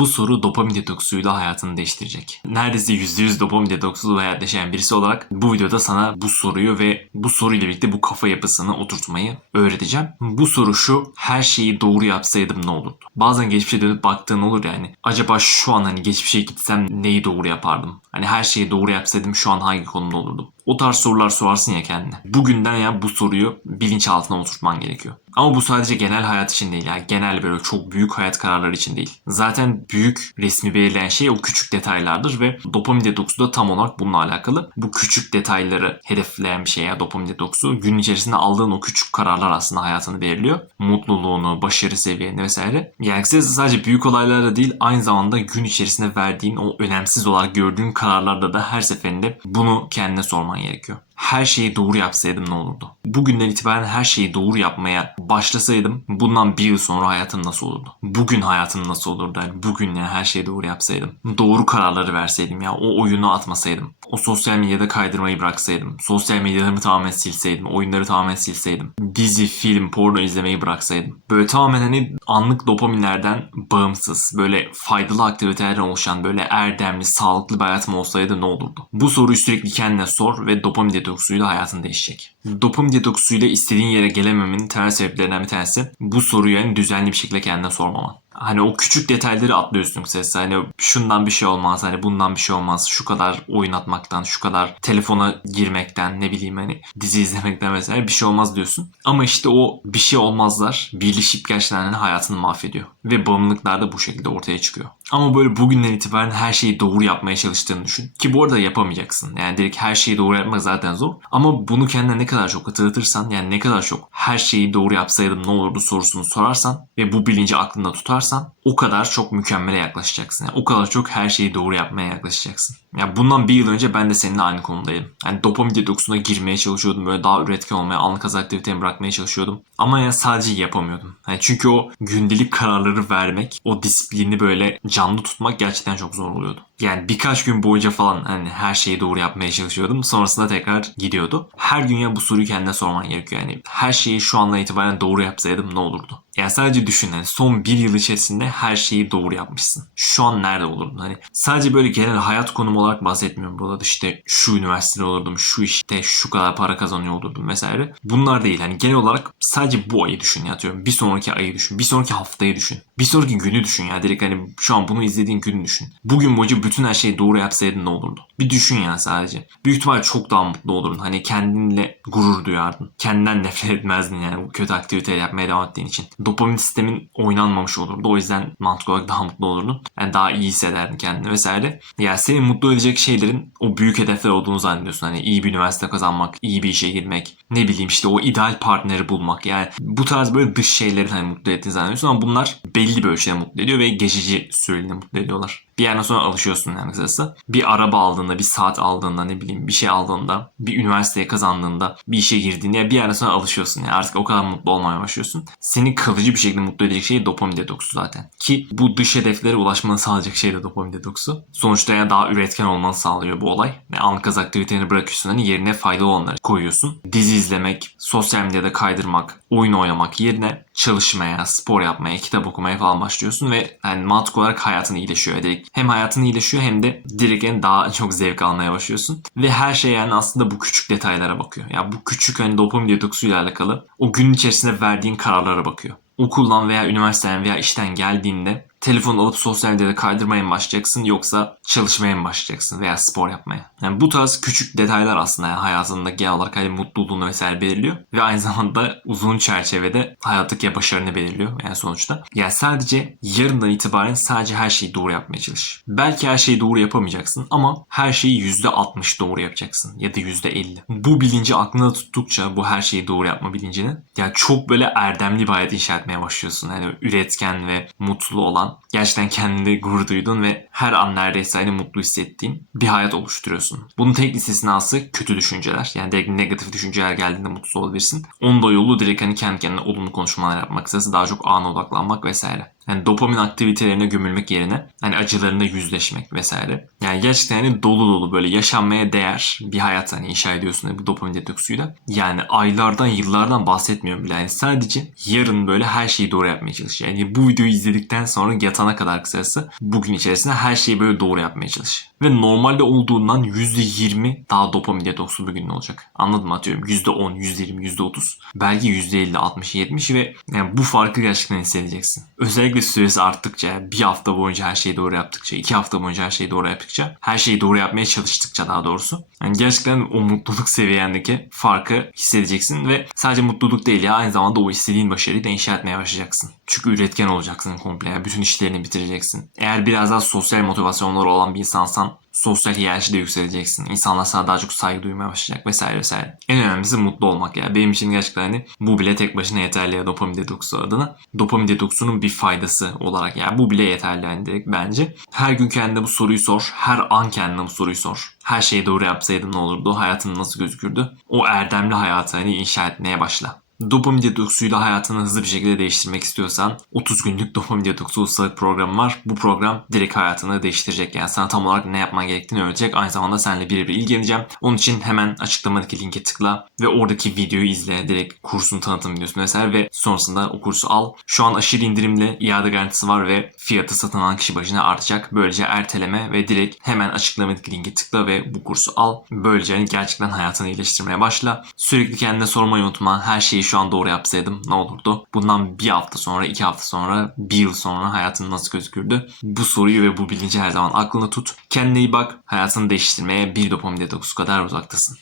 Bu soru dopamin detoksuyla hayatını değiştirecek. Neredeyse %100 dopamin detoksuyla hayat yaşayan birisi olarak bu videoda sana bu soruyu ve bu soruyla birlikte bu kafa yapısını oturtmayı öğreteceğim. Bu soru şu, her şeyi doğru yapsaydım ne olurdu? Bazen geçmişe dönüp baktığın olur yani. Acaba şu an hani geçmişe gitsem neyi doğru yapardım? Hani her şeyi doğru yapsaydım şu an hangi konumda olurdum? O tarz sorular sorarsın ya kendine. Bugünden ya bu soruyu bilinçaltına oturtman gerekiyor. Ama bu sadece genel hayat için değil yani genel böyle çok büyük hayat kararları için değil. Zaten büyük resmi belirleyen şey o küçük detaylardır ve dopamin detoksu da tam olarak bununla alakalı. Bu küçük detayları hedefleyen bir şey ya dopamin detoksu. Gün içerisinde aldığın o küçük kararlar aslında hayatını belirliyor. Mutluluğunu, başarı seviyeni vesaire. Yani kısacası sadece büyük olaylarda değil aynı zamanda gün içerisinde verdiğin o önemsiz olarak gördüğün kararlarda da her seferinde bunu kendine sorman gerekiyor her şeyi doğru yapsaydım ne olurdu? Bugünden itibaren her şeyi doğru yapmaya başlasaydım bundan bir yıl sonra hayatım nasıl olurdu? Bugün hayatım nasıl olurdu? Yani bugün yani her şeyi doğru yapsaydım. Doğru kararları verseydim ya. O oyunu atmasaydım. O sosyal medyada kaydırmayı bıraksaydım. Sosyal medyalarımı tamamen silseydim. Oyunları tamamen silseydim. Dizi, film, porno izlemeyi bıraksaydım. Böyle tamamen hani anlık dopaminlerden bağımsız. Böyle faydalı aktivitelerden oluşan böyle erdemli, sağlıklı bir hayatım olsaydı ne olurdu? Bu soruyu sürekli kendine sor ve dopamin detoksuyla hayatın değişecek. Dopamin detoksuyla istediğin yere gelememenin temel sebeplerinden bir tanesi bu soruyu yani düzenli bir şekilde kendine sormaman. Hani o küçük detayları atlıyorsun kısacası. Hani şundan bir şey olmaz, hani bundan bir şey olmaz. Şu kadar oyun atmaktan, şu kadar telefona girmekten, ne bileyim hani dizi izlemekten vesaire bir şey olmaz diyorsun. Ama işte o bir şey olmazlar birleşip gerçekten hani hayatını mahvediyor. Ve bağımlılıklar da bu şekilde ortaya çıkıyor. Ama böyle bugünden itibaren her şeyi doğru yapmaya çalıştığını düşün. Ki bu arada yapamayacaksın. Yani direkt her şeyi doğru yapmak zaten zor. Ama bunu kendine ne kadar çok hatırlatırsan yani ne kadar çok her şeyi doğru yapsaydım ne olurdu sorusunu sorarsan ve bu bilinci aklında tutarsan o kadar çok mükemmele yaklaşacaksın. Yani o kadar çok her şeyi doğru yapmaya yaklaşacaksın. Ya bundan bir yıl önce ben de seninle aynı konumdaydım. Yani dopamin detoksuna girmeye çalışıyordum. Böyle daha üretken olmaya, anlık haz aktivitemi bırakmaya çalışıyordum. Ama ya sadece yapamıyordum. Yani çünkü o gündelik kararları vermek, o disiplini böyle canlı tutmak gerçekten çok zor oluyordu. Yani birkaç gün boyunca falan hani her şeyi doğru yapmaya çalışıyordum. Sonrasında tekrar gidiyordu. Her gün ya bu soruyu kendine sorman gerekiyor. Yani her şeyi şu andan itibaren doğru yapsaydım ne olurdu? Yani sadece düşün yani son bir yıl içerisinde her şeyi doğru yapmışsın. Şu an nerede olurdun? Hani sadece böyle genel hayat konumu olarak bahsetmiyorum. Burada da işte şu üniversitede olurdum, şu işte şu kadar para kazanıyor olurdum vesaire. Bunlar değil. Hani genel olarak sadece bu ayı düşün ya atıyorum. Bir sonraki ayı düşün. Bir sonraki haftayı düşün. Bir sonraki günü düşün ya. Direkt hani şu an bunu izlediğin günü düşün. Bugün boyunca bütün her şeyi doğru yapsaydın ne olurdu? Bir düşün ya sadece. Büyük ihtimal çok daha mutlu olurdun. Hani kendinle gurur duyardın. Kendinden nefret etmezdin yani bu kötü aktivite yapmaya devam ettiğin için. Dopamin sistemin oynanmamış olurdu. O yüzden mantıklı olarak daha mutlu olurdun. Yani daha iyi hissederdin kendini vesaire. Ya seni mutlu edecek şeylerin o büyük hedefler olduğunu zannediyorsun. Hani iyi bir üniversite kazanmak, iyi bir işe girmek, ne bileyim işte o ideal partneri bulmak. Yani bu tarz böyle dış şeylerin hani mutlu ettiğini zannediyorsun ama bunlar belli bir ölçüde mutlu ediyor ve geçici süreliğine mutlu ediyorlar. Bir yerden sonra alışıyorsun yani kısacası. Bir araba aldığında, bir saat aldığında, ne bileyim bir şey aldığında, bir üniversiteye kazandığında, bir işe girdiğinde bir yerden sonra alışıyorsun. Yani artık o kadar mutlu olmaya başlıyorsun. Seni kalıcı bir şekilde mutlu edecek şey dopamin detoksu zaten. Ki bu dış hedeflere ulaşmanı sağlayacak şey de dopamin detoksu. Sonuçta yani daha üretken olmanı sağlıyor bu olay. Anlık haz aktivitelerini bırakıyorsun. Hani yerine faydalı olanları koyuyorsun. Dizi izlemek, sosyal medyada kaydırmak, oyun oynamak yerine çalışmaya, spor yapmaya, kitap okumaya falan başlıyorsun ve yani mantık olarak hayatın iyileşiyor. Direkt hem hayatın iyileşiyor hem de direkt daha çok zevk almaya başlıyorsun. Ve her şey yani aslında bu küçük detaylara bakıyor. Ya yani bu küçük hani dopamin detoksuyla alakalı o gün içerisinde verdiğin kararlara bakıyor. Okuldan veya üniversiteden veya işten geldiğinde telefon alıp sosyal medyada kaydırmaya mı başlayacaksın yoksa çalışmaya mı başlayacaksın veya spor yapmaya? Yani bu tarz küçük detaylar aslında yani hayatında genel olarak hani mutluluğunu vesaire belirliyor ve aynı zamanda uzun çerçevede hayattaki başarını belirliyor yani sonuçta. Yani sadece yarından itibaren sadece her şeyi doğru yapmaya çalış. Belki her şeyi doğru yapamayacaksın ama her şeyi %60 doğru yapacaksın ya da %50. Bu bilinci aklında tuttukça bu her şeyi doğru yapma bilincini yani çok böyle erdemli bir hayat inşa etmeye başlıyorsun. Yani üretken ve mutlu olan gerçekten kendinde gurur duyduğun ve her an neredeyse aynı mutlu hissettiğin bir hayat oluşturuyorsun. Bunun tek istisnası kötü düşünceler. Yani direkt negatif düşünceler geldiğinde mutsuz olabilirsin. Onun da yolu direkt hani kendi kendine olumlu konuşmalar yapmak, kısası daha çok ana odaklanmak vesaire. Yani dopamin aktivitelerine gömülmek yerine hani acılarına yüzleşmek vesaire. Yani gerçekten hani dolu dolu böyle yaşanmaya değer bir hayat hani inşa ediyorsun bu dopamin detoksuyla. Yani aylardan yıllardan bahsetmiyorum bile. Yani sadece yarın böyle her şeyi doğru yapmaya çalış. Yani bu videoyu izledikten sonra yatana kadar kısası bugün içerisinde her şeyi böyle doğru yapmaya çalış. Ve normalde olduğundan %20 daha dopamin detoksu bir gün olacak. Anladın mı atıyorum? %10, %20, %30. Belki %50, 60, 70 ve yani bu farkı gerçekten hissedeceksin. Özellikle süresi arttıkça, bir hafta boyunca her şeyi doğru yaptıkça, iki hafta boyunca her şeyi doğru yaptıkça, her şeyi doğru yapmaya çalıştıkça daha doğrusu. Yani gerçekten o mutluluk seviyendeki farkı hissedeceksin ve sadece mutluluk değil ya aynı zamanda o istediğin başarıyı da inşa etmeye başlayacaksın. Çünkü üretken olacaksın komple. Yani bütün işlerini bitireceksin. Eğer biraz daha sosyal motivasyonları olan bir insansan sosyal hiyerarşide yükseleceksin. İnsanlar sana daha çok saygı duymaya başlayacak vesaire vesaire. En önemlisi mutlu olmak ya. Benim için gerçekten hani bu bile tek başına yeterli ya dopamin detoksu adına. Dopamin detoksunun bir faydası olarak ya bu bile yeterli hani direkt bence. Her gün kendine bu soruyu sor. Her an kendine bu soruyu sor. Her şeyi doğru yapsaydım ne olurdu? Hayatın nasıl gözükürdü? O erdemli hayatı hani inşa etmeye başla. Dopamin detoksuyla hayatını hızlı bir şekilde değiştirmek istiyorsan 30 günlük dopamin detoksu ustalık programı var. Bu program direkt hayatını değiştirecek. Yani sana tam olarak ne yapman gerektiğini öğretecek. Aynı zamanda seninle birebir ilgileneceğim. Onun için hemen açıklamadaki linke tıkla ve oradaki videoyu izle. Direkt kursun tanıtım videosunu vesaire ve sonrasında o kursu al. Şu an aşırı indirimli iade garantisi var ve fiyatı satın alan kişi başına artacak. Böylece erteleme ve direkt hemen açıklamadaki linke tıkla ve bu kursu al. Böylece gerçekten hayatını iyileştirmeye başla. Sürekli kendine sormayı unutma. Her şeyi şu an doğru yapsaydım ne olurdu? Bundan bir hafta sonra, iki hafta sonra, bir yıl sonra hayatın nasıl gözükürdü? Bu soruyu ve bu bilinci her zaman aklında tut. Kendine iyi bak. Hayatını değiştirmeye bir dopamin detoksu kadar uzaktasın.